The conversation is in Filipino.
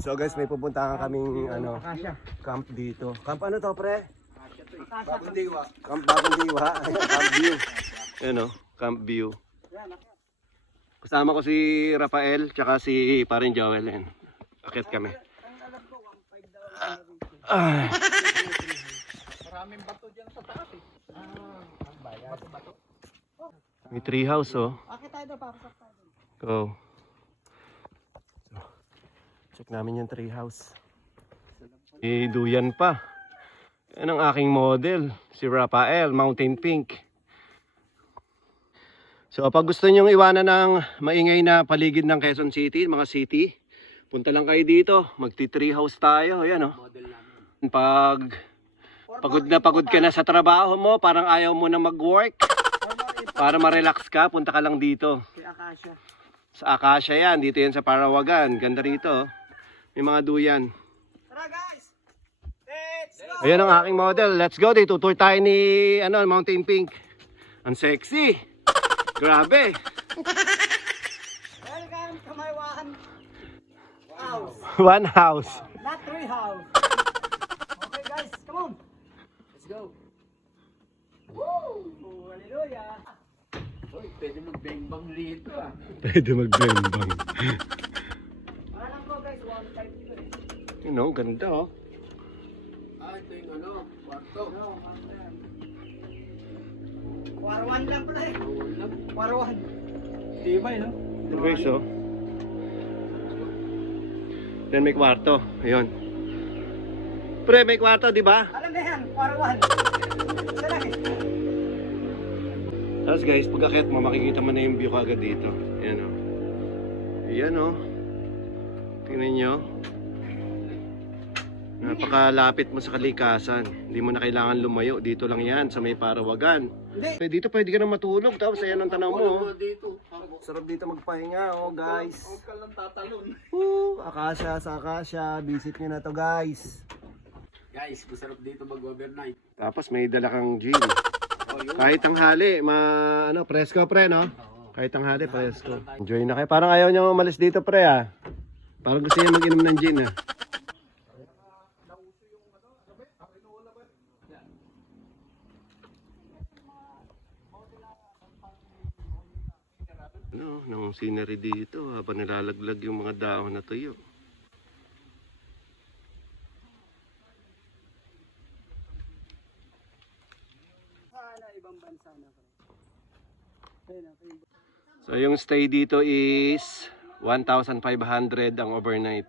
So guys, may pupuntahan kaming camp dito. Camp ano to, pre? Bagong Diwa. Camp Bagong Diwa. Camp View. Ano, Camp View. Kasama ko si Rafael tsaka si Parin Joel. Yan. Akit kami. Maraming bato dyan sa taas eh. Bato-bato. May tree house oh. Akit tayo doon, papasok tayo doon. Go. So, check namin yung tree house. Duyan pa. Yan ang aking model, si Rafael, Mountain Pink. So pag gusto nyong iwanan ng maingay na paligid ng Quezon City, mga city, punta lang kayo dito, magti-tree house tayo. Ayan oh. Pag pagod ka na sa trabaho mo, parang ayaw mo na mag-work, para ma-relax ka, punta ka lang dito. Sa Acacia yan, dito yan sa Parawagan. Ganda rito. May mga duyan. Tara guys! Let's go! Ayan ang aking model. Let's go. Dito tour tayo ni Mountain Pink. Ang sexy. Grabe. Welcome to my house. One house. Not three house. Okay guys, come on. Let's go. Woo! Hallelujah! Uy, pwede mag-bang-bang dito ah. Pwede mag-bang-bang. Alam ko guys, 1.5 dito eh. You know, ganda oh. Ito yung kwarto. Kwarwan lang pala eh. Kwarwan. Tibay no? Okay, so. Yan may kwarto. Ayun. Pre, may kwarto, di ba? Alam na yan, kwarwan. Isa lang eh. Tapos guys, pag akit mo, makikita mo na yung view kagad dito. Ayan o. Ayan o. Tingnan nyo. Napakalapit mo sa kalikasan. Hindi mo na kailangan lumayo. Dito lang yan, sa may Parawagan. Dito pwede ka na matulog. Tapos ayan ang tanaw mo. Sarap dito magpahinga oh guys. Huwag ka lang tatalon. Acacia sa Acacia. Visit nyo na to guys. Guys, masarap dito mag-overnight. Tapos may dala kang gin. Kahit tanghali, presko pre, no? Kahit tanghali, presko. Enjoy na kayo. Parang ayaw niya umalis dito, pre, ah. Parang gusto niya mag-inom ng gin, ah. Ng scenery dito, habang nilalaglag yung mga dahon na tuyo. So yung stay dito is 1,500 ang overnight.